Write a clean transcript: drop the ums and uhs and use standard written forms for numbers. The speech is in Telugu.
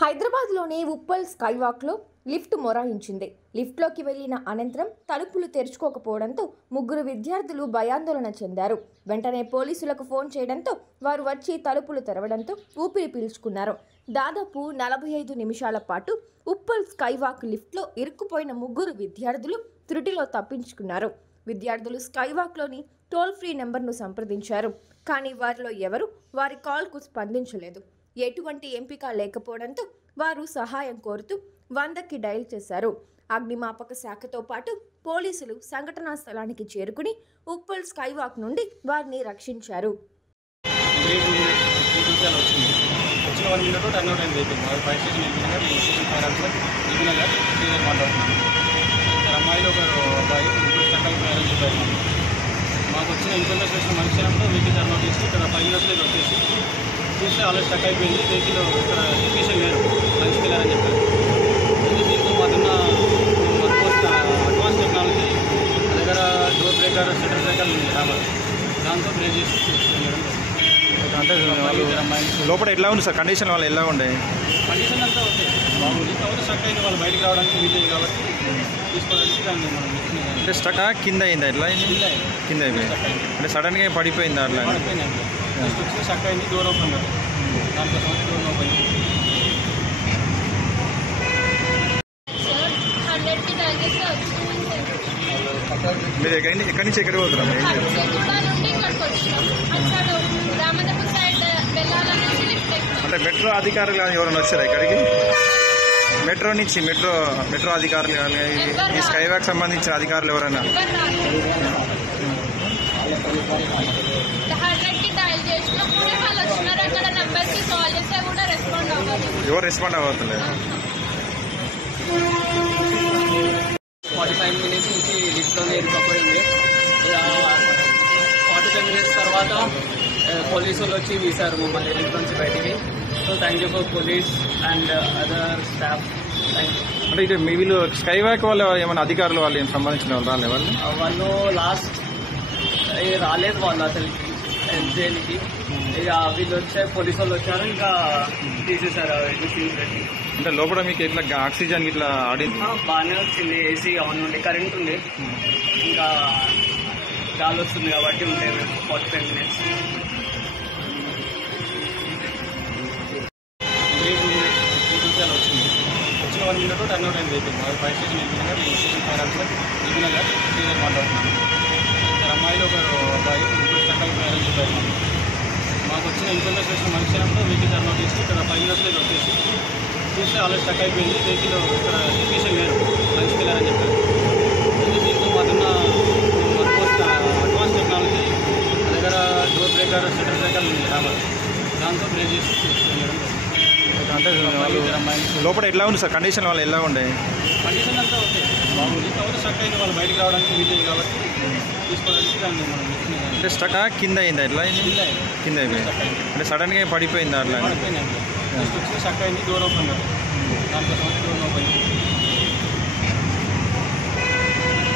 హైదరాబాద్లోని ఉప్పల్ స్కైవాక్లో లిఫ్ట్ మొరాయించింది. లిఫ్ట్లోకి వెళ్లిన అనంతరం తలుపులు తెరుచుకోకపోవడంతో ముగ్గురు విద్యార్థులు భయాందోళన చెందారు. వెంటనే పోలీసులకు ఫోన్ చేయడంతో వారు వచ్చి తలుపులు తెరవడంతో ఊపిరి పీల్చుకున్నారు. దాదాపు 45 నిమిషాల పాటు ఉప్పల్ స్కైవాక్ లిఫ్ట్లో ఇరుక్కుపోయిన ముగ్గురు విద్యార్థులు త్రుటిలో తప్పించుకున్నారు. విద్యార్థులు స్కైవాక్లోని టోల్ ఫ్రీ నెంబర్ను సంప్రదించారు. కానీ వారిలో ఎవరు వారి కాల్కు స్పందించలేదు. ఎటువంటి ఎంపిక లేకపోవడంతో వారు సహాయం కోరుతూ 100కి డయల్ చేశారు. అగ్నిమాపక శాఖతో పాటు పోలీసులు సంఘటనా స్థలానికి చేరుకుని ఉప్పల్ స్కైవాక్ నుండి వారిని రక్షించారు. మాకు వచ్చిన ఇన్ఫర్మేషన్ మనిషినప్పుడు వెహికల్ టర్న్ చేసి ఇక్కడ 5 మినిట్స్లో వచ్చేసి చూస్తే ఆల్రెడీ స్టక్ అయిపోయింది. వెహికల్ ఇక్కడ ఎక్స్టేషన్ లేరు, లంచ్కి వెళ్ళారని చెప్పారు. దీంతో మాకున్న అడ్వాన్స్ టెక్నాలజీ దగ్గర డోర్ బ్రేకర్, షట్టర్ బ్రేకర్ ఉంది రావాలి, దాంతో బ్రేక్ చేసి అంటే లోపల ఎట్లా ఉంది సార్ కండిషన్? వాళ్ళు ఎలా ఉండే కండిషన్ అంతా ఓకే బాగుంది. కాబట్టి స్టక్ అయింది, వాళ్ళు బయటకు రావడానికి వీలేదు కాబట్టి తీసుకోవడానికి దాన్ని మనం అంటే స్టక్ కింద అయిందా? ఎట్లా కింద అయిపోయింది అంటే సడన్గా పడిపోయింది అట్లా పడిపోయింది. జస్ట్ వచ్చి స్టక్ అయింది, డోర్ ఓపెన్ కాదు, దానికోసం డోర్ ఓపెన్. మీరు ఎక్కడి నుంచి ఎక్కడికి పోతున్నాం? అంటే మెట్రో అధికారులు కానీ ఎవరైనా వచ్చారా ఇక్కడికి? మెట్రో నుంచి మెట్రో అధికారులు కానీ ఈ స్కైవాక్ సంబంధించిన అధికారులు ఎవరైనా? ఎవరు రెస్పాండ్ అవ్వట్లేదు? 45 మినిట్స్ నుంచి లిఫ్ట్లోనే ఇరుక్కుపోయింది. 45 మినిట్స్ తర్వాత పోలీసు వాళ్ళు వచ్చి వీసారు మమ్మల్ని లిఫ్ట్ నుంచి బయటికి. So thank you for police and other staff. Thank you. అంటే ఇది మీ వీళ్ళు స్కైవాక్ వాళ్ళు ఏమైనా అధికారులు వాళ్ళు ఏం సంబంధించిన వాళ్ళు రాలే? వాళ్ళు లాస్ట్ రాలేదు వాళ్ళు అసలు జైలుకి. ఇక వీళ్ళు వచ్చే పోలీసు వాళ్ళు వచ్చారు, ఇంకా తీసేశారు. అంటే లోపల మీకు ఇట్లా ఆక్సిజన్ ఇట్లా ఆడింది? బాగానే వచ్చింది, ఏసీ ఆన్ ఉండి, కరెంట్ ఉంది, ఇంకా గాలి వస్తుంది కాబట్టి ఉంటాయి 45 మినిట్స్. వచ్చిన 1 మినిట్ టర్న్ అవుట్ అయింది వెహికల్. మాది 5 స్టేషన్ ఈవినగర్ శ్రీధర్ మాట్లాడుతున్నాను. ఇద్దరు అమ్మాయిలు ఒకరు అబ్బాయి ముగ్గురు స్టక్ అయిపోయారని చెప్పారు. మాకు వచ్చిన ఇన్ఫర్మేషన్ మనిషినప్పుడు వెహికల్ టర్న్ అవుట్ చేసి ఇక్కడ 5 మినిట్స్లో వచ్చేసి చూస్తే ఆల్రెడీ స్టక్ అయిపోయింది. వెహికల్ ఇక్కడ ఎక్స్టేషన్ లేరు, లంచ్కి వెళ్ళారని చెప్పారు. దీంతో మాకున్న అడ్వాన్స్ టెక్నాలజీ దగ్గర డోర్ బ్రేకర్, షట్టర్ బ్రేకర్ ఉంది రావాలి, దాంతో బ్రేక్ చేసి అంటే లోపల ఎట్లా ఉంది సార్ కండిషన్? వాళ్ళు ఎలా ఉండే? కండిషన్ అంతా ఓకే బాగుంది. కాబట్టి స్టక్ అయింది, వాళ్ళు బయటకు రావడానికి వీలేదు కాబట్టి తీసుకోవడానికి దాన్ని మనం అంటే స్టక్ కింద అయిందా? ఎట్లా కింద అయిపోయింది అంటే సడన్గా పడిపోయింది అట్లా పడిపోయింది. జస్ట్ వచ్చి స్టక్ అయింది, డోర్ ఓపెన్ కాదు, దానికోసం డోర్ ఓపెన్.